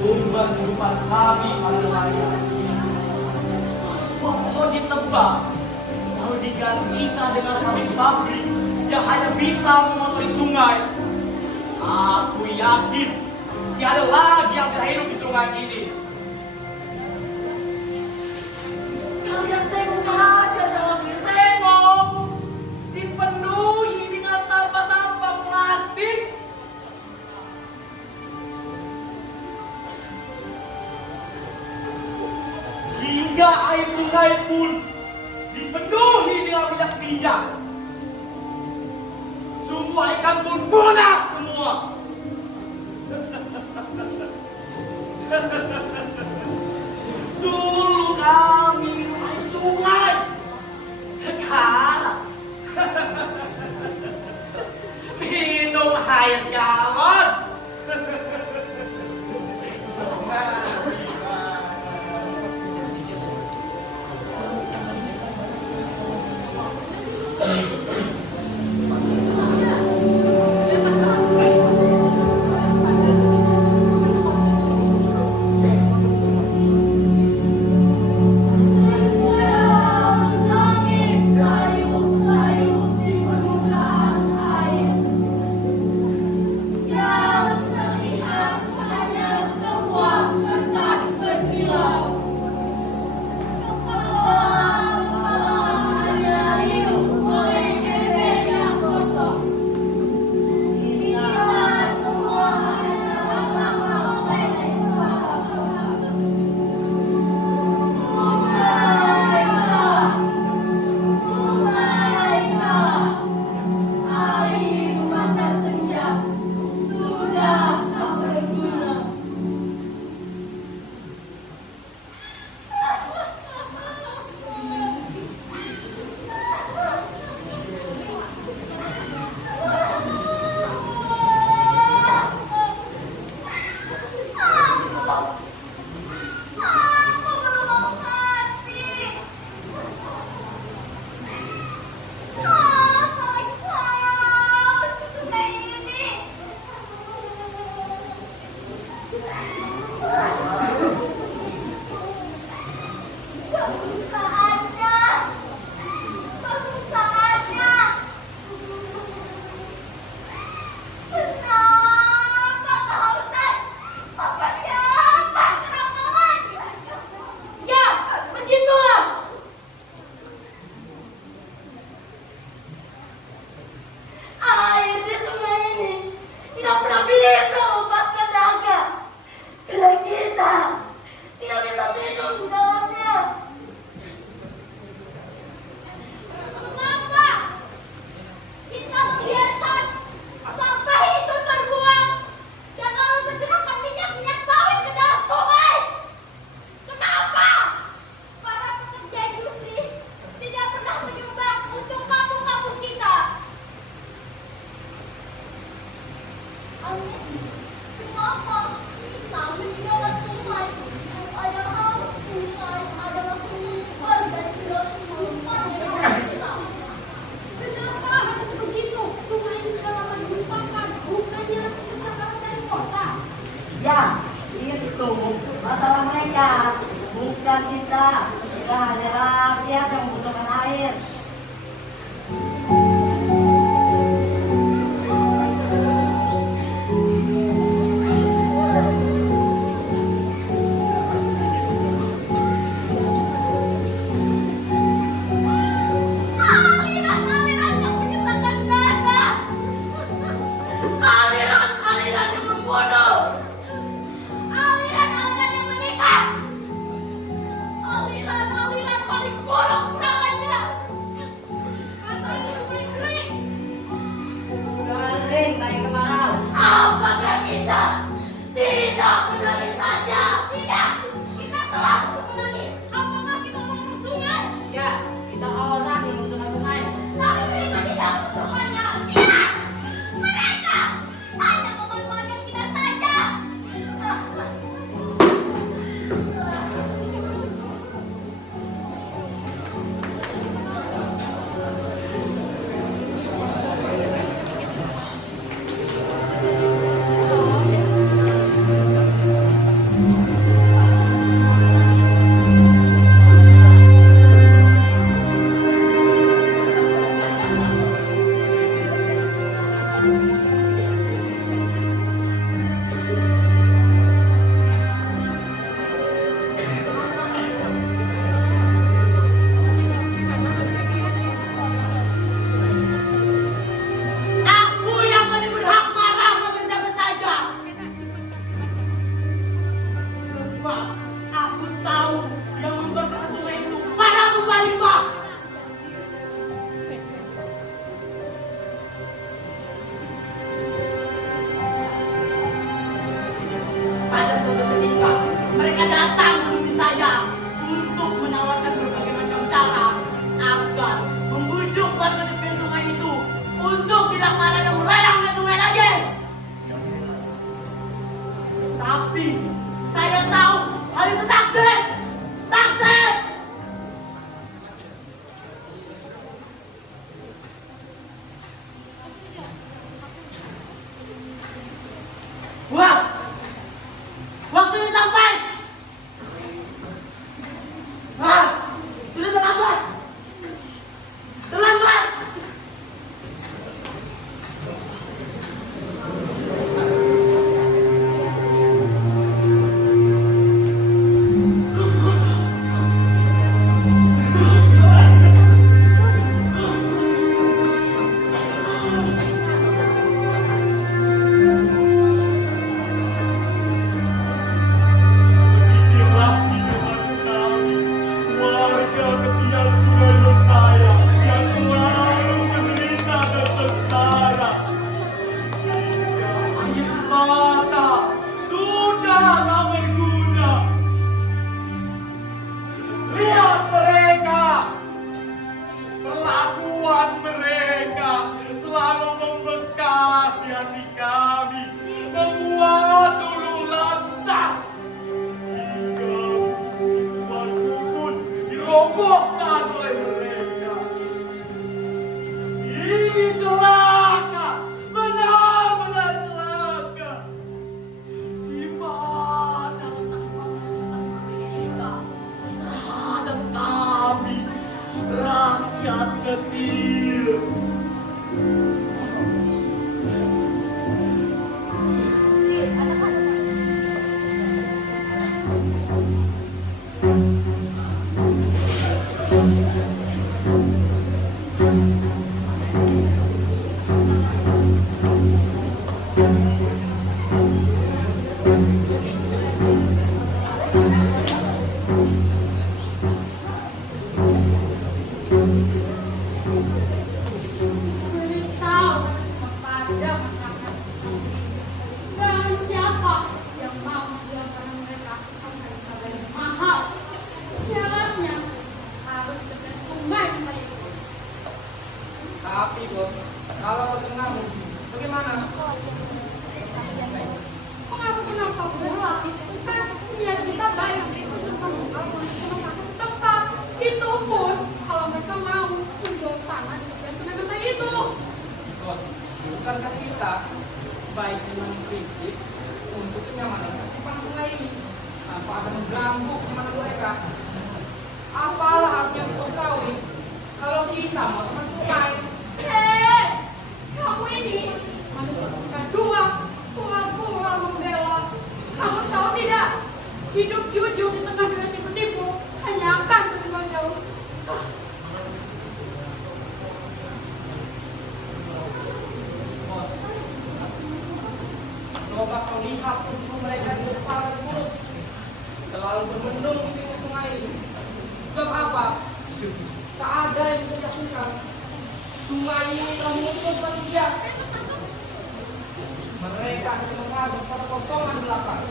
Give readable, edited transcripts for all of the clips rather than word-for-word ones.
sumber kehidupan kami para nelayan. Kalau semua pohon ditebang, lalu digantikan dengan pabrik-pabrik yang hanya bisa mengotori sungai, aku yakin tiada lagi yang bisa hidup di sungai ini. Kalian tengok aja jalan ini, tengok, dipenuhi dengan sampah-sampah plastik. Hingga air sungai pun dipenuhi dengan minyak-minyak. Semua ikan pun punah semua. Dulu kami minum air sungai, sekarang minum air galon. Aliran paling buruk Pak, aku tahu yang memperkosa sungai itu para pembalip, Pak. Pada suatu ketika mereka datang menemui saya untuk menawarkan berbagai macam cara agar membujuk warga tepi sungai itu untuk tidak marah dan melarang ke sungai lagi. Tapi saya tahu hal itu takdir, takdir. Wah, waktunya sampai. Ah, sudah terlambat. Terlambat. Inilah hidupan kami, warga ketiak Sungai Lentaya yang selalu menderita dan sengsara. Hingga air mata sudah tak berguna. Lihat mereka, perlakuan mereka selalu membekas di hati kami, membuat ulu lantang. Hingga hubunganku pun dirobohkan oleh mereka. Ini celaka, benar-benar celaka. Di mana letak kemanusiaan mereka terhadap kami, rakyat kecil? Beritahu kepada masyarakat barang siapa yang mau menjualkan mereka akan dibayar mahal. Syaratnya harus dekat sungai tempat itu. Tapi bos, kalau mendengarmu, bagaimana? Mengapa kenapa pula? Kan niat kita baik untuk membuka masyarakat setempat. Itu pun kalau mereka mau menjual tanah di dekat sungai tempat itu. Bos, bukankah kita sebaik dengan prinsip untuk kenyamanan kehidupan sungai ini tanpa ada mengganggu kenyamanan mereka? Apalah artinya stok sawit kalau kita mau teman sungai? Hei, kamu ini manusia tingkat dua, pura-pura membela. Kamu tahu tidak? Hidup jujur di tengah dunia tipu-tipu hanya akan tertinggal jauh. Bos, coba kau lihat tubuh mereka di depan terus selalu bermendung di pinggir sungai ini. Sebab apa? Tak ada yang bisa dilakukan. Sungai ini telah mengumpul manusia. Mereka hanya mengaduk pada kosongan belakang.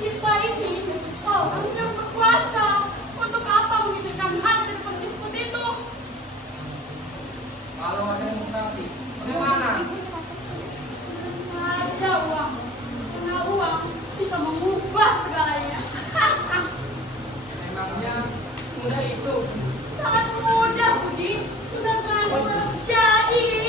Kita ini orang yang berkuasa. Untuk apa memikirkan hal yang seperti itu? Kalau ada demonstrasi, bagaimana? Saja uang, karena uang bisa mengubah segalanya. Memangnya mudah itu? Sangat mudah, Budi. Sudah transfer jadi.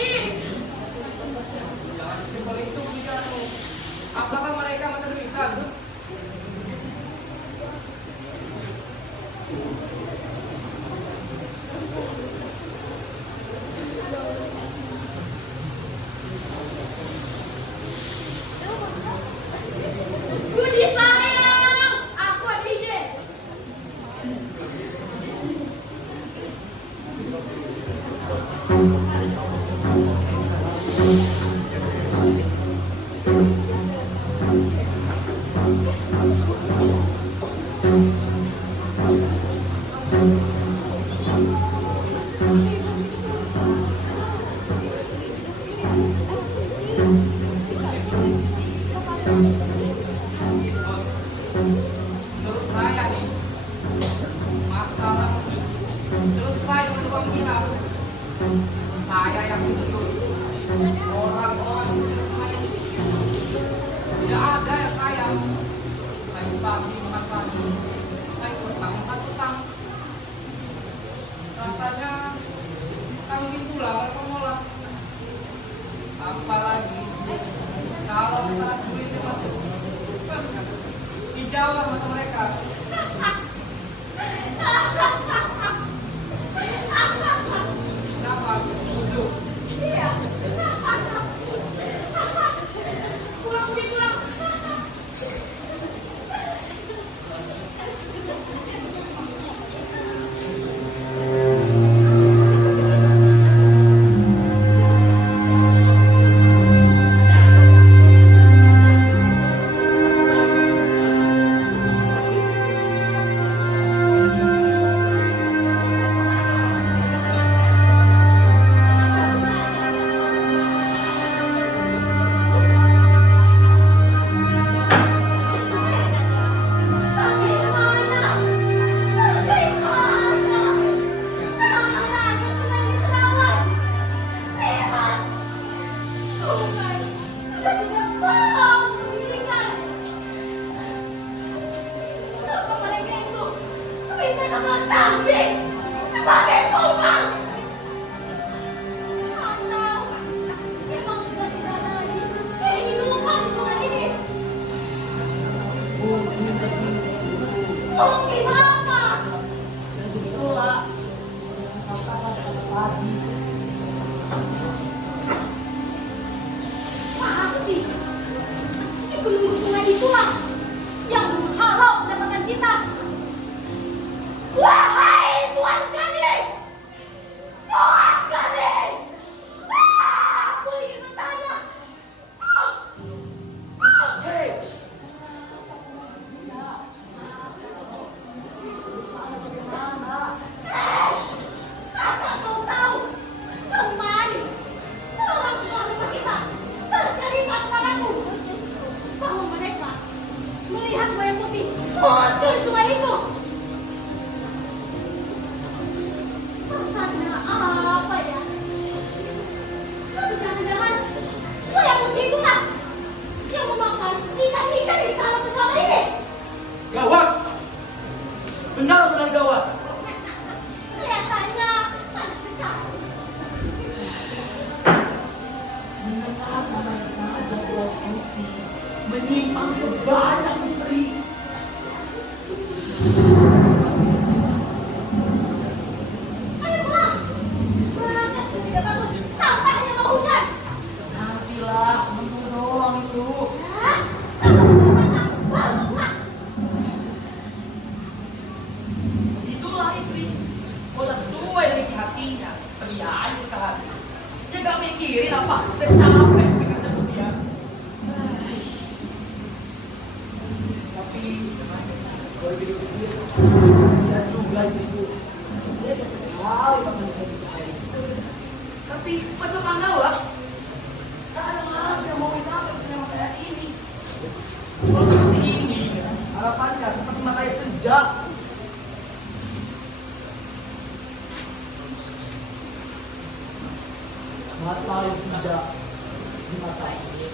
pagi, kais pagi makan pagi, kais petang makan petang. Rasanya kambing pula mereka ngolah. Apalagi kalau saat kulitnya masuk dijawab mata mereka. Kenapa? Lucu. Iya. Pulang, Budi, pulang. Bagaimana? Bagaimana? Jangan ada sungai di terawan. Lihat, sungai sudah tidak mau meninggal. Kenapa mereka itu meminta nama kambing sebagai tumbal? Atau memang sudah tidak ada lagi kehidupan di sungai ini? Mungkin apa? Begitulah katakan tadi. Masa sih? Si penunggu sungai itulah yang menghalau pendapatan kita. Wahai Tuan Kani! Tuan Kani! Aku ingin bertanya. Hei, Asal kau tahu, kemarin orang sekolah rumah kita bercerita kepadaku bahwa mereka melihat buaya putih muncul di sungai itu. Pertanda apa ya? Tapi jangan-jangan buaya putih itulah yang memakan ikan-ikan di dalam bencana ini. gawat. Benar-benar gawat. Kelihatannya panas sekali. Mengapa saja buah putih menyimpan ke banyak misteri? Ayo pulang. Cuaca sudah tidak bagus. Tampaknya mau hujan. Nantilah menunggu doang itu. Hah? Kamu suruh pasang. Baru pulang. Itulah istri. Udah sesuai dari isi hatinya. Pria aja sekali. Dia gak mikirin apa. Udah capek pikir terus dia. Tapi kalau dipikir kasihan juga istriku. Dia kan sekali makan ikan di sungai. Tapi macam mana lah? Tak ada lagi yang mau ikan di sungai kayak ini. Kalau seperti ini, harapannya seperti matahari senja. Matahari senja di mata ini.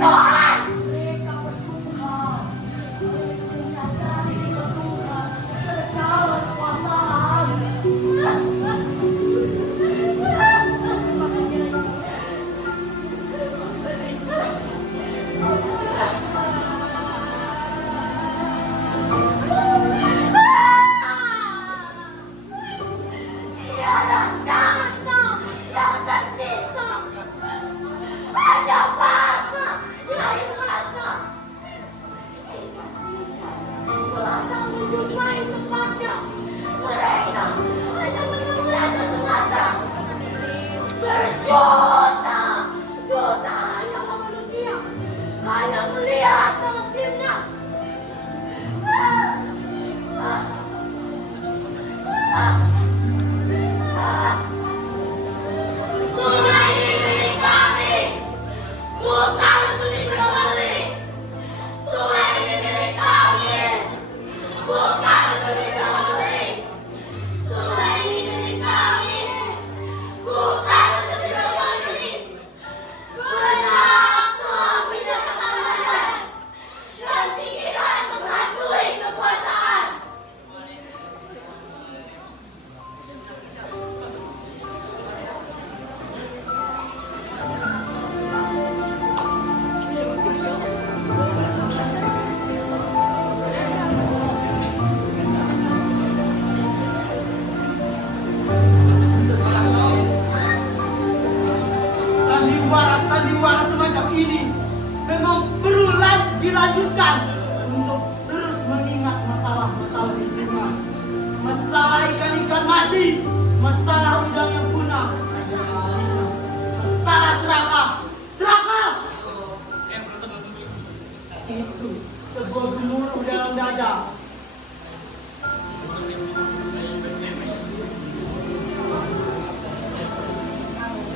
Tuhan. Mereka bertuhan. Menyadari bertuhan. Segala kekuasaan. Tiada kata yang tersisa, hanya masa lain masa. Ikan-ikan telah tak menjumpai tempatnya. Mereka hanya menunggu rasa semata. Berjuta nyawa manusia hanya melihat nasibnya. Sungai ini milik kami, bukan untuk diperoleh. Sungai ini milik kami, bukan untuk diperoleh. Sungai ini milik kami, bukan untuk diperoleh. Benak kami dengan keamanan dan pikiran menghantui kekuasaan. Sandiwara semacam ini memang perlu dilanjutkan untuk terus mengingat masalah-masalah lingkungan, masalah ikan-ikan mati, masalah udang yang punah, masalah serakah. Itu sebuah gemuruh dalam dada.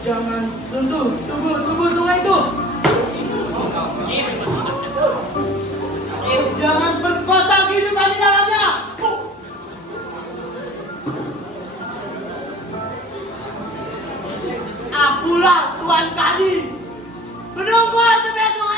Jangan sentuh tubuh sungai itu. Jangan berkuasa kehidupan di dalamnya. Akulah Tuan Kadi, penunggu tepi sungai.